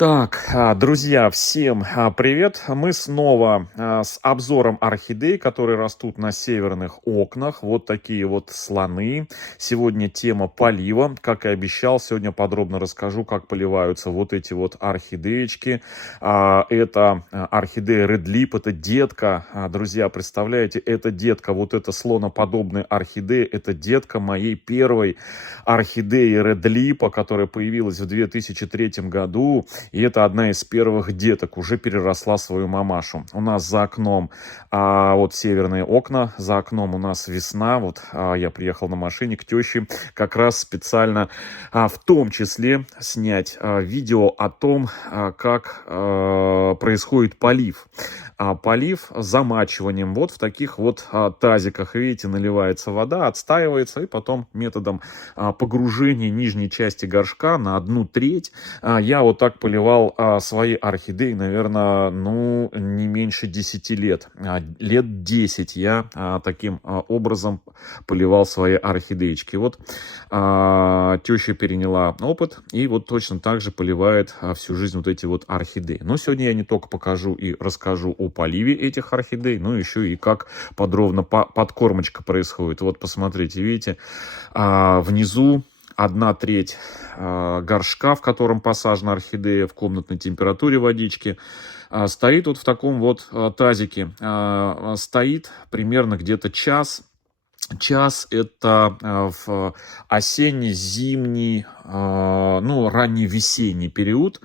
Так, друзья, всем привет! Мы снова с обзором орхидей, которые растут на северных окнах. Вот такие вот слоны. Сегодня тема полива. Как и обещал, сегодня подробно расскажу, как поливаются вот эти вот орхидеечки. Это орхидея Red Lip, это детка. Друзья, представляете, это детка, вот эта слоноподобная орхидея, это детка моей первой орхидеи Red Lip, которая появилась в 2003 году. И это одна из первых деток, уже переросла свою мамашу. У нас за окном вот северные окна, за окном у нас весна. Вот я приехал на машине к теще как раз специально в том числе снять видео о том, как происходит полив. Полив замачиванием вот в таких вот тазиках. Видите, наливается вода, отстаивается, и потом методом погружения нижней части горшка на 1/3 я вот так поливал свои орхидеи, наверное, ну, не меньше 10 лет. Лет 10 я таким образом поливал свои орхидеечки. Вот теща переняла опыт и вот точно так же поливает всю жизнь вот эти вот орхидеи. Но сегодня я не только покажу и расскажу о поливе этих орхидей, но еще и как подробно подкормочка происходит. Вот посмотрите, видите, внизу 1/3 горшка, в котором посажена орхидея в комнатной температуре водички, стоит вот в таком вот тазике. Стоит примерно где-то час. Час это в осенний, зимний, ну, ранний весенний период.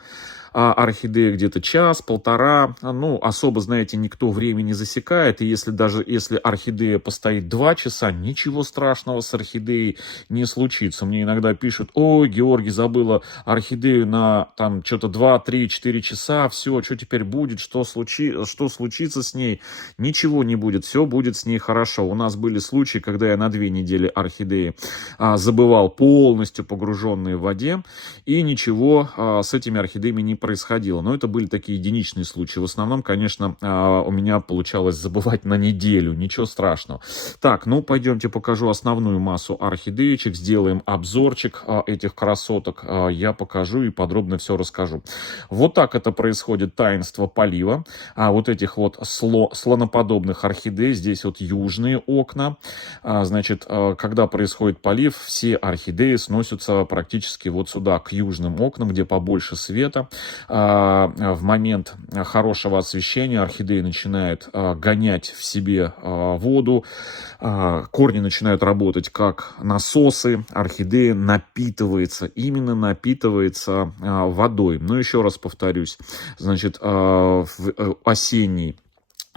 Орхидея где-то час-полтора, ну, особо, знаете, никто время не засекает, и если орхидея постоит 2 часа, ничего страшного с орхидеей не случится. Мне иногда пишут: ой, Георгий, забыла орхидею на там что-то 2, 3, 4 часа, все, что теперь будет, что случится с ней? Ничего не будет, все будет с ней хорошо. У нас были случаи, когда я на 2 недели орхидеи забывал полностью погруженные в воде, и ничего с этими орхидеями не происходило. Но это были такие единичные случаи. В основном, конечно, у меня получалось забывать на неделю. Ничего страшного. Так, ну пойдемте покажу основную массу орхидеечек. Сделаем обзорчик этих красоток. Я покажу и подробно все расскажу. Вот так это происходит, таинство полива. Вот этих вот слоноподобных орхидей. Здесь вот южные окна. Значит, когда происходит полив, все орхидеи сносятся практически вот сюда, к южным окнам, где побольше света. В момент хорошего освещения орхидея начинает гонять в себе воду, корни начинают работать как насосы, орхидея напитывается, именно напитывается водой. Но еще раз повторюсь, значит, в осенний,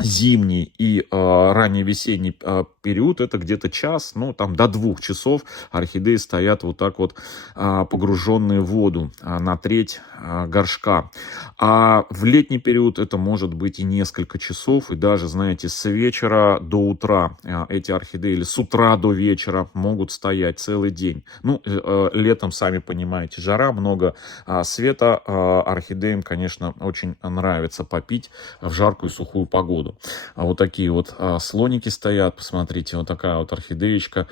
зимний и ранний весенний период, это где-то час, ну там до 2 часов орхидеи стоят вот так вот погруженные в воду на 1/3 горшка. А в летний период это может быть и несколько часов, и даже, знаете, с вечера до утра эти орхидеи, или с утра до вечера могут стоять целый день. Ну, летом, сами понимаете, жара, много света, орхидеям, конечно, очень нравится попить в жаркую сухую погоду. Вот такие вот слоники стоят, посмотрите, вот такая вот орхидеечка.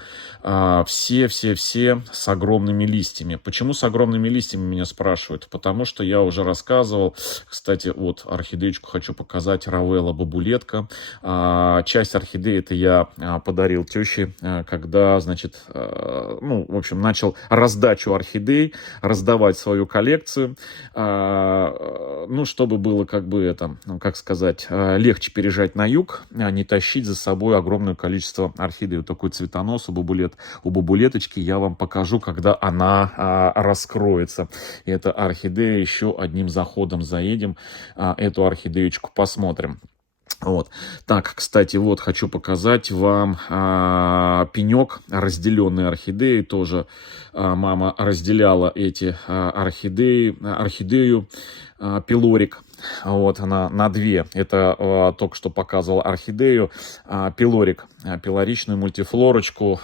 Все с огромными листьями. Почему с огромными листьями, меня спрашивают? Потому что я уже рассказывал, кстати, вот орхидеечку хочу показать, Равелла бабулетка. Часть орхидеи это я подарил теще, когда, значит, ну, в общем, начал раздачу орхидей, раздавать свою коллекцию, ну, чтобы было, как бы это, ну, как сказать, легче пережить на юг, не тащить за собой огромное количество орхидей. Вот такой цветонос у бабулеточки я вам покажу, когда она раскроется. И эта орхидея, еще одним заходом заедем, эту орхидеечку посмотрим. Вот. Так, кстати, вот хочу показать вам пенек разделенной орхидеи. Тоже мама разделяла эти орхидею пилорик. Вот она на 2. Это только что показывал орхидею пилорик. пилоричную мультифлорочку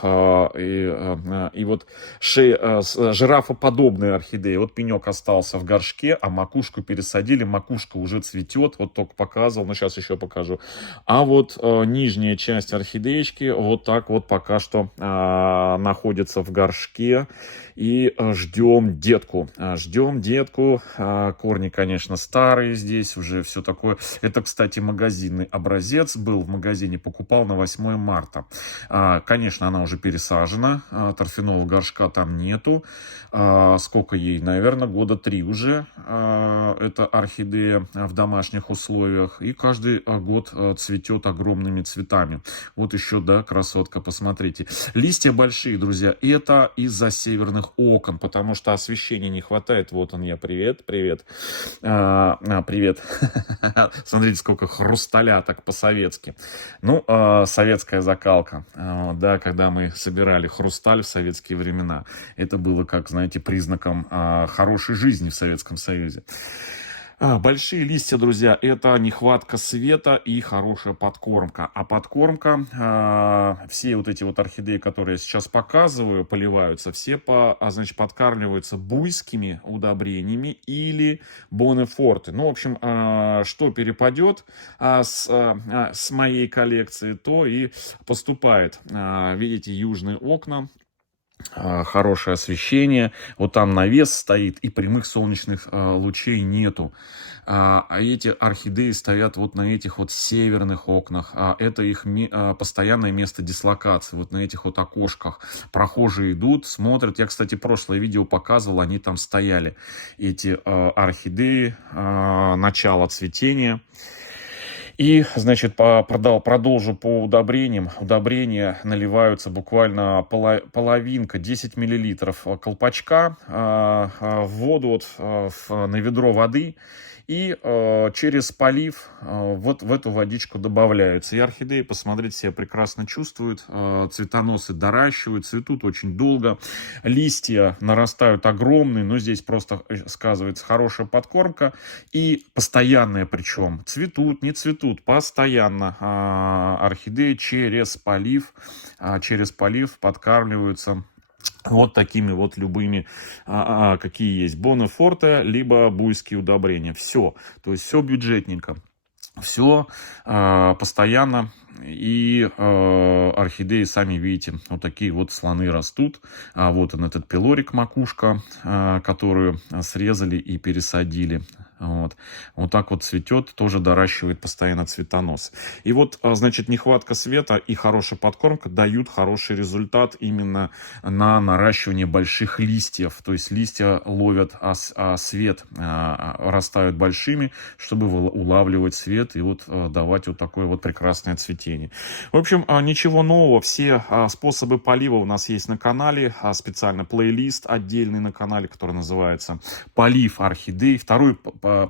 и вот жирафоподобные орхидеи. Вот пенек остался в горшке, а макушку пересадили, макушка уже цветет, вот только показывал, но сейчас еще покажу. А вот нижняя часть орхидеечки вот так вот пока что находится в горшке. И ждем детку. Ждем детку. Корни, конечно, старые здесь, уже все такое. Это, кстати, магазинный образец. Был в магазине, покупал на 8 марта. Конечно, она уже пересажена. Торфяного горшка там нету. Сколько ей? Наверное, года 3 уже. Это орхидея в домашних условиях. И каждый год цветет огромными цветами. Вот еще, да, красотка, посмотрите. Листья большие, друзья. Это из-за северных окон, потому что освещения не хватает. Вот он я, привет, привет. Привет. Смотрите, сколько хрусталя, так по-советски. Ну, советская закалка. Да, когда мы собирали хрусталь в советские времена, это было, как, знаете, признаком хорошей жизни в Советском Союзе. Большие листья, друзья, это нехватка света и хорошая подкормка. А подкормка, все вот эти вот орхидеи, которые я сейчас показываю, поливаются, все значит, подкармливаются буйскими удобрениями или бонефорте. Ну, в общем, что перепадет с моей коллекции, то и поступает. Видите, южные окна. Хорошее освещение, вот там навес стоит, и прямых солнечных лучей нету. А эти орхидеи стоят вот на этих вот северных окнах. Это их постоянное место дислокации, вот на этих вот окошках. Прохожие идут, смотрят. Я, кстати, прошлое видео показывал, они там стояли. Эти орхидеи, начало цветения. И, значит, продолжу по удобрениям. Удобрения наливаются буквально половинка, 10 миллилитров колпачка в воду, вот, на ведро воды. И через полив вот в эту водичку добавляются. И орхидеи, посмотрите, себя прекрасно чувствуют. Цветоносы доращивают, цветут очень долго. Листья нарастают огромные, но здесь просто сказывается хорошая подкормка. И постоянная причем. Цветут, не цветут, постоянно орхидеи через полив подкармливаются вот такими вот любыми, какие есть бонефорте, либо буйские удобрения. Все, то есть все бюджетненько, все постоянно. И орхидеи, сами видите, вот такие вот слоны растут. Вот он, этот пилорик, макушка, которую срезали и пересадили. Вот так вот цветет, тоже доращивает постоянно цветонос. И вот, значит, нехватка света и хорошая подкормка дают хороший результат именно на наращивание больших листьев. То есть листья ловят свет, растают большими, чтобы улавливать свет и вот давать вот такое вот прекрасное цветение. В общем, ничего нового. Все способы полива у нас есть на канале. Специально плейлист отдельный на канале, который называется «Полив орхидей». Второй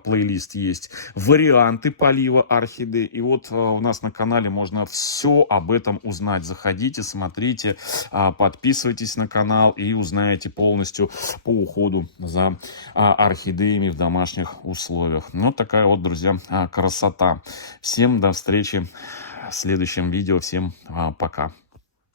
плейлист есть варианты полива орхидей. И вот у нас на канале можно все об этом узнать. Заходите, смотрите, подписывайтесь на канал и узнаете полностью по уходу за орхидеями в домашних условиях. Ну, такая вот, друзья, красота. Всем до встречи в следующем видео. Всем пока.